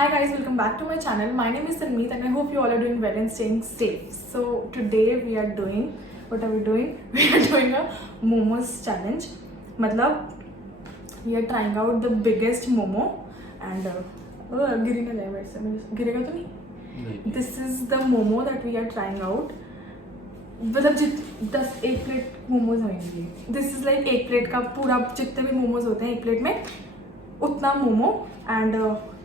Hi guys, welcome back to my channel. My name is Tanmeet and I hope you all are doing well and staying safe. So today we are doing, what are we doing? We are doing a momos challenge. मतलब we are trying out the biggest momo and गिरी ना जाए मेरे से, गिरेगा तो नहीं? This is the momo that we are trying out. मतलब एक प्लेट मोमोज होंगे. दिस इज लाइक एक प्लेट का पूरा जितने भी मोमोज होते हैं एक प्लेट में उतना मोमो. एंड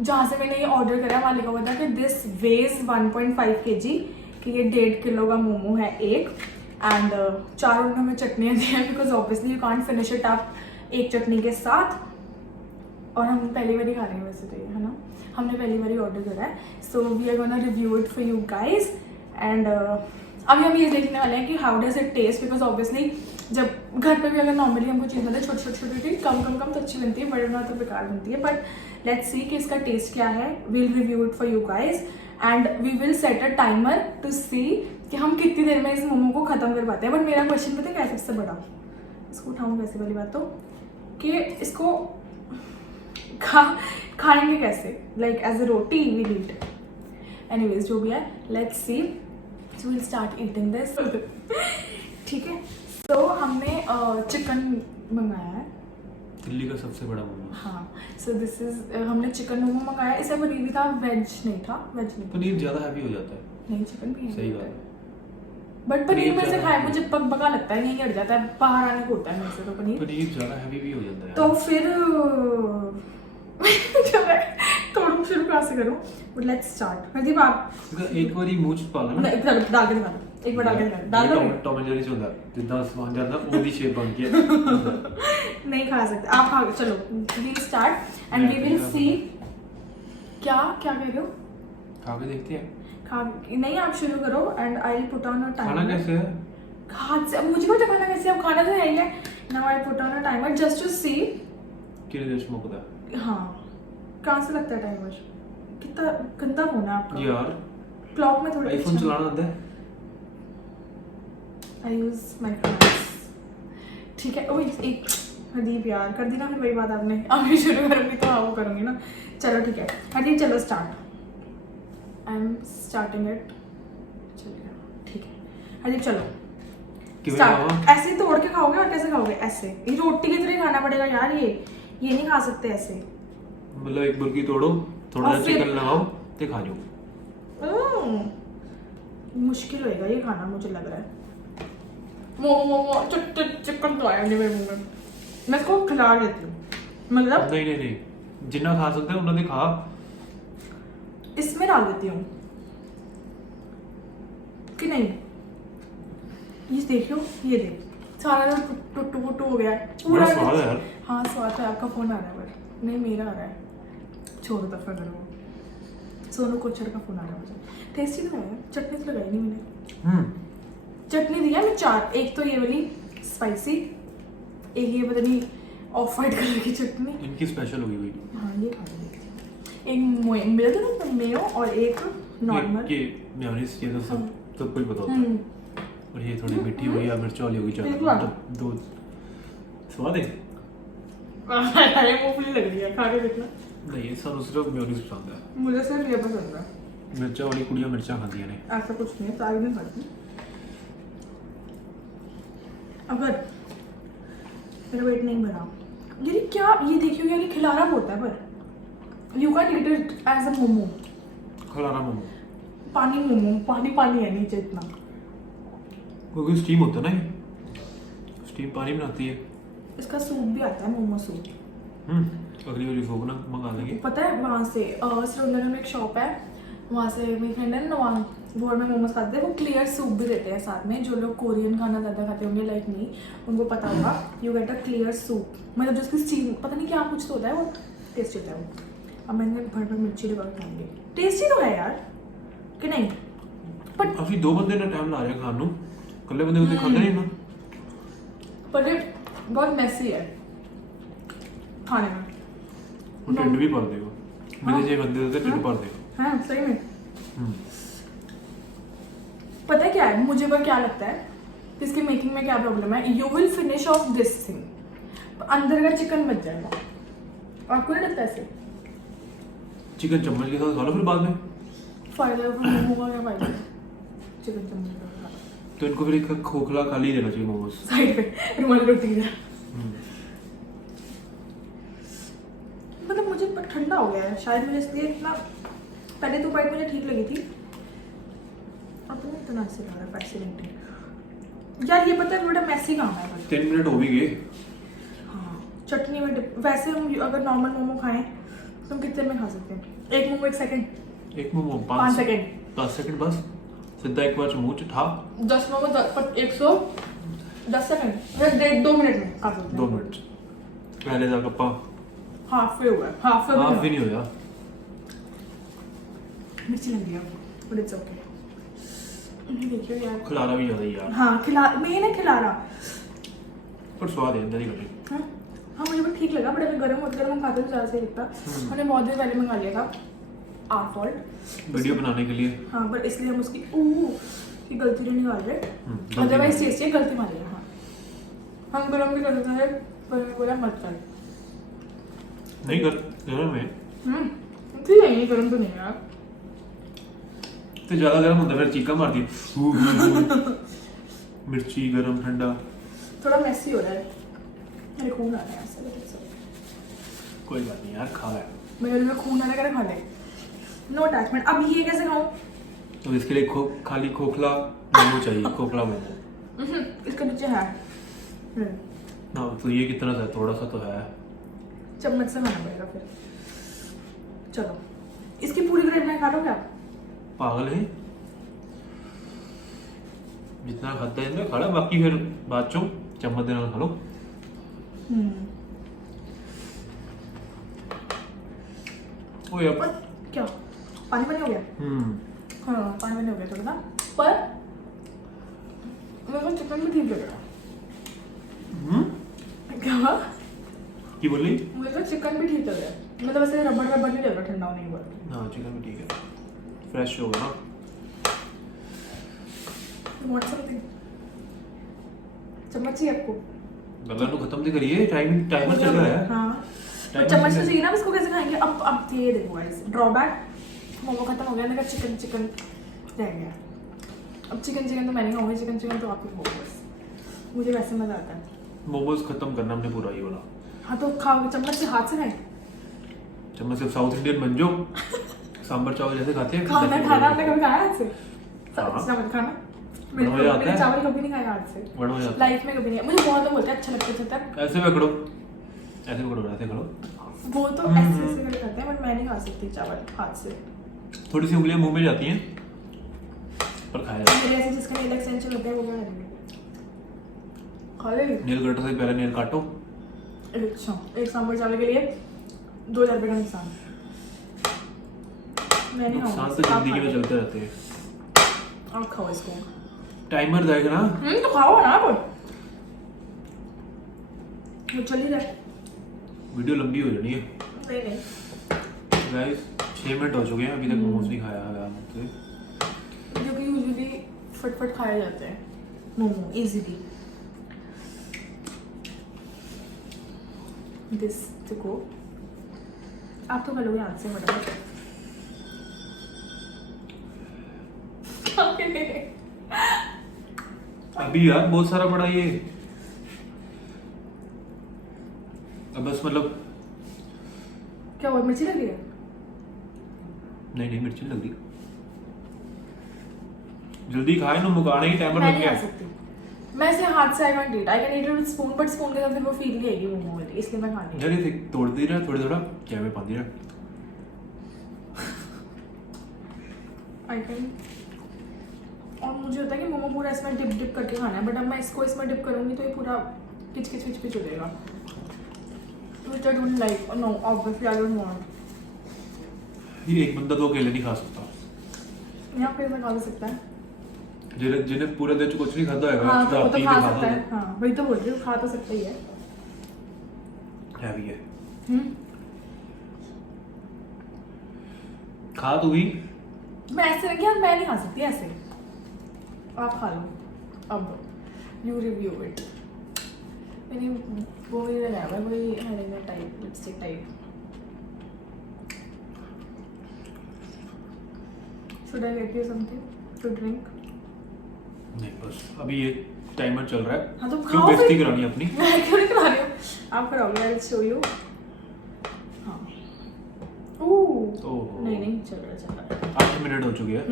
जहाँ से मैंने ये ऑर्डर करा वहाँ लिखा हुआ था कि दिस वेज 1.5 kg, कि ये 1.5 किलो का मोमो है एक. एंड 4 उन्होंने चटनियाँ दी हैं because obviously you can't finish it up एक चटनी के साथ. और हम पहली बार ही खा रहे हैं वैसे तो ये, है ना, हमने पहली बार ही ऑर्डर करा है. So we are gonna review it for you guys. And अभी हम ये देखने वाले हैं कि how does it taste, because obviously जब घर पे भी अगर नॉर्मली हमको चीज़ मिलती है छोटी कम तो अच्छी बनती है, बड़े बना तो बेकार बनती है. बट लेट्स सी कि इसका टेस्ट क्या है. We'll review it for you guys and we will set a timer to see कि हम कितनी देर में इस मोमो को ख़त्म कर पाते हैं. बट मेरा क्वेश्चन पता है क्या सबसे बड़ा, इसको उठाऊँ कैसे वाली बात, तो कि इसको खाएंगे कैसे, like as a roti will eat. Anyways जो भी है let's see. So we'll start eating this. ठीक है. So हमने चिकन मंगाया है, दिल्ली का सबसे बड़ा मोमो. हाँ. So this is हमने चिकन मोमो मंगाया. इससे पनीर भी था, वेज नहीं था. वेज नहीं, पनीर ज़्यादा हैवी हो जाता है. नहीं चिकन भी है. सही बात है. बट पनीर में से खाए मुझे पका लगता है, नहीं हट जाता है, बाहर आने को होता है मेरे से तो पनीर ज़्यादा हैवी भी हो जाता है. तो फिर थोड़ा शुरू कहाँ से करूँ. But let's start. हरदीप आप एक बार ही मुंह च पा लेना. एक बार डाल के दिखा दो. एक बार डाल के डाल दो. टॉम एंड जेरी से होता है जितना सामान जाता है वो शेप बन गया. नहीं खा सकते आप, खा. चलो we start and we will see. क्या क्या कह रहे हो? खा के देखते हैं. खा नहीं, आप शुरू करो and I will put on a timer. खाना कैसे है? हाथ से मुझे पता खाना कैसे, अब खाना तो है ही है. Now I put on a timer just to see कितने देर में पता है. हाँ कहाँ से लगता है टाइमर. कितना गंदा फोन है आपका यार. क्लॉक में थोड़ा आईफोन चलाना आता है. आई यूज माइक्रोमैक्स. ठीक है. ओए एक हरदीप यार कर दी ना फिर वही बात आपने. अभी शुरू करूँगी तो हाँ वो करूँगी ना. चलो ठीक है हरदीप चलो start. I am starting it. चलिए ठीक है हरदीप चलो स्टार्ट. ऐसे ही तोड़ के खाओगे और कैसे खाओगे? ऐसे ये रोटी की तरह खाना पड़ेगा यार. ये नहीं खा सकते ऐसे. मतलब एक बुर्की तोड़ो, थोड़ा सा चिकन लगाओ ते खा जाओ. मुश्किल होएगा ये खाना मुझे लग रहा है. मोमो चिकन तो आया नहीं मेरे मुंह में. मैं इसको खिला देती हूँ. मतलब नहीं जितना खा सकते हैं उतना दे खा. इसमें डाल देती हूँ कि नहीं. ये देखो, ये देख सारा टुट्टू हो गया है पूरा. स्वाद है यार. हाँ स्वाद है. आपका फोन आ रहा है बट नहीं मेरा आ रहा है. छोड़ो दफा करो. सोनू कोचर का फोन आ रहा है मुझे. टेस्टी तो है. चटनी तो लगाई नहीं मैंने. चटनी दी है मैं 4. एक तो ये वाली स्पाइसी, एक ये पता नहीं ऑफ वाइट कलर की चटनी. इनकी स्पेशल होगी भाई. हाँ ये खा लेते हैं. एक मिला था ना मेयो और एक नॉर्मल. ये मेयोनीज ये तो सब कुछ पता होता है. और ये थोड़ी मीठी होगी या मिर्च वाली होगी. चलो दो स्वाद है. अरे मूंगफली लग रही है. खा के देखना. नहीं सर सिर्फ मेयोनीज पसंद है. मुझे सिर्फ ये पसंद है. मिर्चा वाली कुड़ियाँ मिर्चा खाती हैं. ऐसा कुछ नहीं है, सारी नहीं खाती. अगर मेरा वेट नहीं बढ़ा यार क्या ये देखियो यार, खिलाना बहुत है पर you can eat it as a momo. खिलाना मोमो पानी मोमो पानी है नीचे इतना. क्योंकि स्टीम होता है ना, स्टीम पानी बनाती है. इसका सूप भी आता है, मोमो सूप. अगली बार इसको ना मंगा लेंगे. पता है वहाँ से श्रीनगर में एक शॉप है, वहाँ से मेरी फ्रेंड है ना वहाँ वो में मोमोज खाते हैं. वो क्लियर सूप भी देते हैं साथ में. जो लोग कोरियन खाना ज़्यादा खाते होंगे लाइक मी उनको पता होगा. You get a clear soup, मतलब जिसकी स्टीम पता नहीं क्या कुछ तो होता है, वो टेस्टी होता है वो. अब मैंने भर मिर्ची लगा के खाएंगे. टेस्टी तो है यार कि नहीं. बट अभी 2 बंदे ना टाइम ला रहे हैं खाने. कल्ले बंदे उसे खाते नहीं ना. पर ये बहुत मैसी है खाने में. वो टिड्ड भी पड़ देगा. मेरे जे बंदे होते टिड्ड पड़ देगा. हाँ सही में. पता है क्या है मुझे पर क्या लगता है इसकी मेकिंग में क्या प्रॉब्लम है. You will finish off this thing, अंदर का चिकन बच जाएगा. आपको नहीं लगता ऐसे? चिकन चम्मच के साथ खा लो फिर बाद में। फायदा फिर मोमो का क्या फायदा है चिकन चम्मच का खा लो। तो इनको फिर एक खोखला खाली देना चाहिए मोमोज साइड पे रुमाली रोटी इधर। मतलब मुझे ठंडा हो गया है शायद, मुझे इसलिए इतना पहले तो बाइट मुझे ठीक लगी थी, अब तो इतना ऐसे लग रहा है फैसिनेटिंग। यार ये पता है बड़ा मैसी काम है बस। 3 मिनट हो भी गए। हाँ चटनी में डिप, वैसे हम अगर नॉर्मल मोमो खाएं तो हम कितने में खा सकते हैं? एक मोमो 1 सेकंड, एक मोमो 5 सेकंड, 10 सेकंड बस, सीधा एक बार मुंह च ठा। 10 मोमो 110 सेकंड, 2 मिनट में खा सकते 2 हैं। मिनट पहले जा कप्पा हाफ वे हुआ है, हाफ भी नहीं होया। मिर्ची लग गई बट इट्स ओके। देखियो यार खिलारा भी ज्यादा ही यार। हाँ मैंने खिलारा पर स्वाद है अंदर ही कटे। हाँ मुझे भी ठीक लगा, बट अगर गर्म होता हम खाते तो ज़्यादा सही लगता। हमने बहुत देर पहले मंगा लिया था आर फॉल्ट वीडियो बनाने के लिए। हाँ पर इसलिए हम उसकी की गलती नहीं निकाल रहे, अदरवाइज टेस्टी गलती मारी है। हाँ हम गर्म भी कर सकते हैं पर मैं बोला मत कर। नहीं कर गरम है। ठीक है नहीं गर्म तो नहीं है यार, तो ज्यादा गर्म होता फिर चीका मारती है। मिर्ची गरम ठंडा थोड़ा मैसी हो रहा है, मेरे खून आ रहा है ऐसा। कोई बात नहीं यार, खा ले। मेरे में खून आने का खा ले, नो अटैचमेंट। अब ये कैसे खाऊं? तो इसके लिए खाली खोखला मोमो चाहिए, खोखला मोमो। इसका नीचे है ना, तो ये कितना सा थोड़ा सा तो है, चम्मच से खाना पड़ेगा फिर। चलो इसकी पूरी ग्रेड में खा लो क्या? पागल है, जितना खाता है इतना खा लो, बाकी फिर बाद चो चम्मच देना खा लो। ओ यार पर क्या पानी पानी हो गया? हाँ पानी पानी हो गया थोड़ा ना, पर मेरे को चिकन भी ठीक लग रहा। क्या हुआ? की बोली? मुझे तो चिकन भी ठीक लग रहा है, मतलब ऐसे रबड़ रबड़ नहीं लग रहा ठंडा होने के बाद। हाँ चिकन भी ठीक है, फ्रेश होगा ना। Want something? चम्मच चाहिए आपको? गला तो खत्म नहीं करिए, टाइमर चल रहा है। हाँ पर चम्मच से चाहिए ना, इसको कैसे खाएंगे? अब ये देखो गाइस, ड्रॉबैक मोमो खत्म हो गया, मेरा चिकन रह गया। अब चिकन तो मैं नहीं खाऊंगी, चिकन तो आप ही खाओगे बस, मुझे वैसे मजा आता है। मोमोज खत्म करना हमने पूरा ये वाला। हाँ तो खाओगे चम्मच से, हाथ से खाए? चम्मच से साउथ इंडियन बन जाओ, सांबर चावल जैसे खाते हैं। खाना आपने कभी खाया हाथ से? हाँ। चावल खाना मैंने चावल कभी नहीं खाया हाथ से, बड़ा हो जाता लाइफ में कभी नहीं। मुझे बहुत लोग बोलते हैं अच्छा लगता है। है। ऐसे पकड़ो, ऐसे पकड़ो, ऐसे करो। वो तो ऐसे करके खाते हैं, बट मैं नहीं खा सकती चावल हाथ से। थोड़ी सी उंगलियां मुंह में जाती हैं पर खाया जाता मेरे ऐसे जिसका नेल एक्सटेंशन होता है वो क्या करेंगे? खा ले। है। नेल कटर से पहले नेल काटो। अच्छा एक सांभर चावल के लिए 2000 रुपये का नुकसान। मैं नहीं नुकसान खाऊंगी। तो जिंदगी में चलते रहते हैं। आप खाओ इसको। टाइमर जाएगा ना। तो खाओ ना आप। वो चल ही रहा है। वीडियो लंबी हो जानी है। नहीं गाइस 6 मिनट हो चुके हैं, अभी तक मोमोज नहीं खाया है मुझसे, क्योंकि यूजुअली फटफट खाए जाते हैं momo easily. This to go. आप तो खलोगे हाथ से फटाफट। अभी यार बहुत सारा पड़ा ये। अब बस मतलब क्या हुआ, मिर्ची लग रही है? नहीं मिर्ची लग रही। जल्दी खाए ना, मुकाने ही टाइमर मैं लग नहीं आ गया। सकती, मैं इसे हाथ से I can eat with spoon, but spoon के साथ फिर वो फील नहीं आएगी मोमो वाली, इसलिए मैं खा नहीं। यार ये तोड़ दी रहा थोड़ा क्या में पाती रहा। I can. और मुझे होता है कि मोमो पूरा इसमें डिप करके खाना है, बट अब मैं इसको इसमें डिप करूंगी तो ये पूरा किच हो जाएगा, which I don't like. No, obviously I don't want. ये एक बंदा तो अकेले नहीं खा सकता। यहाँ पे मैं खा सकता है। जिन्हें पूरे दिन कुछ नहीं खाता है, हाँ तो वो तो खा सकता है। हाँ वही तो बोल रही हूँ, खा तो सकता ही है। हैवी है। खा तो भी। मैं ऐसे नहीं, यार मैं नहीं खा सकती ऐसे। आप खा लो। अब यू रिव्यू इट। मैंने वो ही लगाया हुआ है, वही highlighter type, lipstick type. Should I get you something to drink? नहीं बस अभी ये टाइमर चल रहा है। हाँ तो क्यों खाओ बेइज्जती फिर। करानी अपनी? मैं क्यों नहीं करा रही हूँ? आप कराओगे, I'll show you. हाँ। ओह। ओह। नहीं चल रहा है। 8 मिनट हो चुके हैं।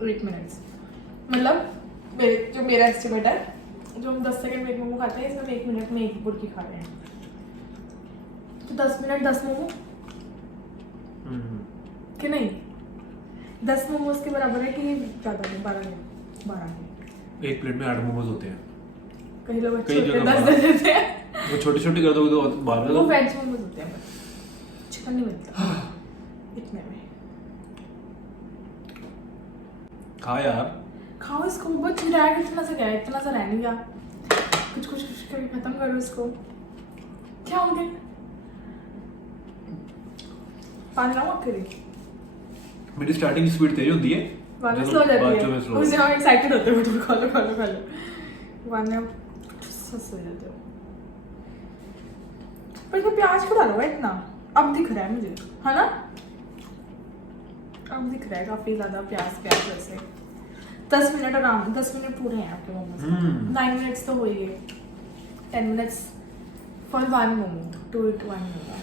8 minutes. मतलब जो मेरा एस्टिमेट है, जो हम 10 सेकंड में एक मोमो खाते हैं, इसमें हम 1 मिनट में एक बुर्की खा रहे हैं। तो 10 मिनट 10 मोमो कि नहीं? 10 मोमोज के बराबर है कि ज़्यादा नहीं? 12 के। एक प्लेट में 8 मोमोज होते हैं। कई लोग कई अच्छे होते हैं, जगह 10 दे देते हैं। वो छोटे छोटे कर दोगे तो बाहर वो वेज मोमोज होते हैं, चिकन नहीं मिलता इतने में। खा यार। खाओ इसको, बहुत चिढ़ा है, इतना सा क्या है, इतना सा रहने गया, कुछ करके खत्म करो इसको। क्या हो गया? पानी लाऊं आपके लिए? मेरी स्टार्टिंग स्पीड तेज होती है, बाद में जो स्लो हो बाद जाती में है, slow उससे होती हम एक्साइटेड होते हैं, तो खा लो बाद में सो जाते हो। पर इसमें प्याज क्यों डाला हुआ है इतना? अब दिख रहा है मुझे, है ना? अब दिख रहा है काफी ज्यादा प्याज वैसे। 10 मिनट आराम, 10 मिनट पूरे हैं आपके मोमोज। 9 मिनट्स तो हो ही गए। 10 minutes for 1 momo, to eat 1 momo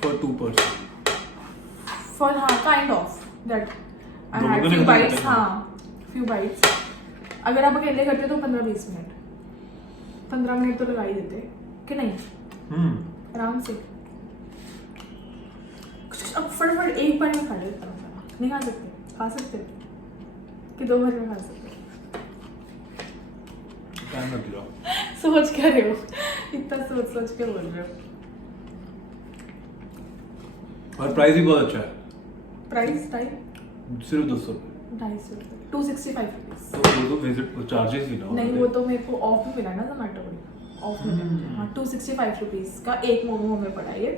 for 2 person। For हाँ काइंड ऑफ दैट आई दोनों हैड का फ्यू नहीं बाइट्स। होता है। हाँ फ्यू बाइट्स। अगर आप अकेले करते तो 15-20 मिनट, 15 मिनट तो लगा ही देते कि नहीं? आराम से। अब फटाफट एक बार में खा लो इतना सारा। नहीं खा सकते? खा सकते कि 2 बार में खा सकते? टाइम लग गया। सोच क्या रहे हो? इतना सोच के बोल रहे हो। और प्राइस भी बहुत अच्छा है। प्राइस टाइम सिर्फ 200 250 रुपये, 265 रुपीज़। तो वो तो विजिट चार्जेस भी ना नहीं वो तो मेरे को ऑफ में मिला ना, जोमेटो में ऑफ में मिला। हाँ 265 रुपीज़ का एक मोमो हमें पड़ा ये।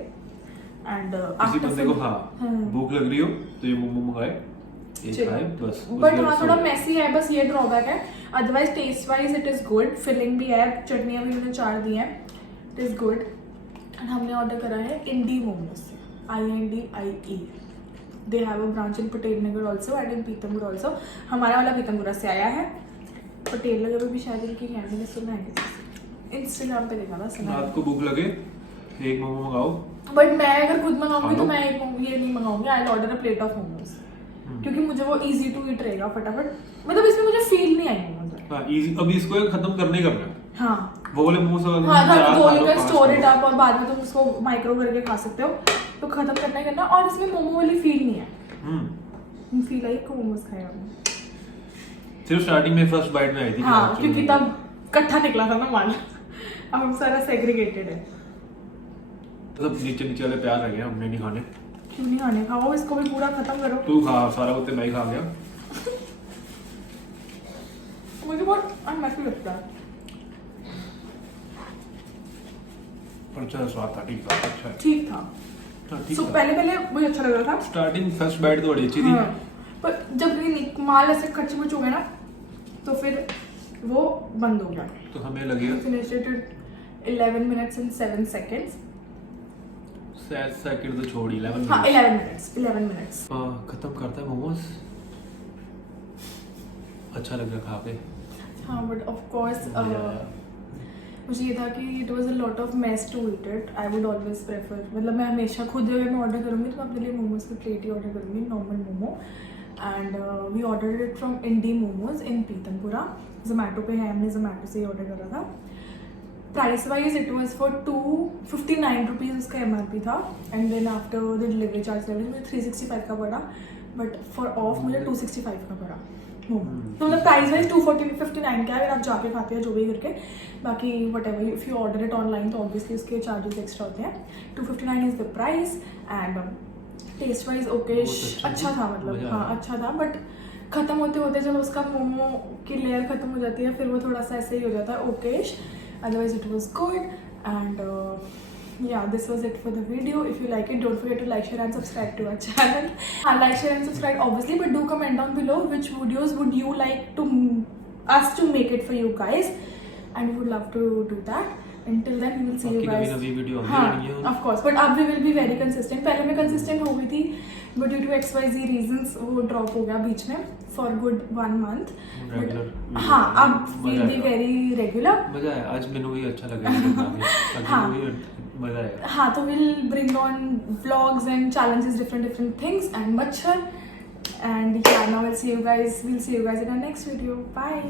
एंड किसी बंदे को हाँ भूख लग रही हो तो ये मोमो मंगाए, एक खाए बस। बट हाँ थोड़ा मेसी है, बस ये ड्रॉबैक है। Otherwise taste wise it is good, filling भी है, चटनियाँ भी मैंने 4 दी हैं, इट इज़ गुड। एंड हमने ऑर्डर करा है इंडी मोमोज से, INDIE। They have a branch in Patel Nagar also and in Pitampur also. हमारा वाला पीतमपुरा से आया है, पटेल नगर में भी शायद इनकी कैंटीन सुना है, इंस्टाग्राम पे देखा था, सुना है। रात को भूख लगे एक मोमो मंगाओ। बट मैं अगर खुद मंगाऊंगी तो मैं एक ये नहीं मंगाऊंगी, I order a plate of momos, क्योंकि मुझे वो इजी टू ईट रहेगा फटाफट। मतलब इसमें मुझे फील नहीं आई मोमोज। हाँ इजी। अभी इसको खत्म करना ही करना है। हाँ वो वाले मोमोज हाँ तो you can store it up और बाद में तुम उसको माइक्रो करके खा सकते हो, तो खत्म करना ही करना। और इसमें मोमो वाली फील नहीं है। फील आई को मोमोज खाया हमने सिर्फ स्टार्टिंग में फर्स्ट बाइट में आई थी। हाँ क्योंकि तब इकट्ठा निकला था ना माल, अब हम सारा सेग्रीगेटेड है। सब नीचे वाले प्याज रह गए, हमने नहीं खाने। क्यों नहीं खाने? खाओ इसको भी पूरा खत्म करो। तू खा सारा, वो मैं ही खा गया। मुझे बहुत अनमैसी लगता है। पर अच्छा स्वाद था, ठीक था, अच्छा है। ठीक था। हाँ, ठीक सो था। पहले मुझे अच्छा लग रहा था। स्टार्टिंग फर्स्ट बाइट तो बड़ी अच्छी थी। हाँ, पर जब ये माल ऐसे कच्चे मुच हो गए ना तो फिर वो बंद हो गया। तो हमें लगेगा finish it at 11 minutes and 7 seconds। Second तो छोड़ ही 11 हाँ 11 minutes। खत्म करता है मोमोज। अच्छा लग रहा खा के। हाँ बट ऑफ कोर्स मुझे ये था कि it was a lot of mess to eat it. I would always prefer, मतलब मैं हमेशा खुद अगर मैं ऑर्डर करूँगी तो मैं अपने लिए मोमोज की प्लेट ही ऑर्डर करूँगी, normal momo. And we order it from Indie momos in Pitampura. Zomato पे है, हमने जोमेटो से ही ऑर्डर करा था। Price wise it was for 259 rupees उसका MRP था। And then after the delivery charge level मुझे 365 का पड़ा, बट फॉर ऑफ मुझे 265 का पड़ा। तो मतलब प्राइस वाइज 259 का, अगर आप जाके खाते हैं जो भी करके। बाकी what ever if you order it online तो ऑब्वियसली उसके चार्जेस एक्स्ट्रा होते हैं। 259 is the price. And taste wise okay अच्छा था, मतलब हाँ अच्छा था। बट ख़त्म होते होते जब उसका मोमो की लेयर ख़त्म हो जाती है फिर वो थोड़ा सा ऐसे ही हो जाता है Okesh. Otherwise it was good. And yeah, this was it for the video. If you like it, don't forget to like, share and subscribe to our channel. Like, share and subscribe obviously, but do comment down below which videos would you like to us to make it for you guys, and we would love to do that. until then we will see you बाकी guys. नवी video आती हाँ, रहेंगी और of course, but अब we will be very consistent. पहले मैं consistent हो गई थी, but due to XYZ reasons वो drop हो गया बीच में for good 1 month. रेगुलर हाँ, अब we'll be very regular. मजा आया आज मेनू भी अच्छा लगा करना भी हाँ। अभी भी मजा आया हाँ, तो we'll bring on vlogs and challenges, different things and much. And yeah, now we'll see you guys in our next video. Bye.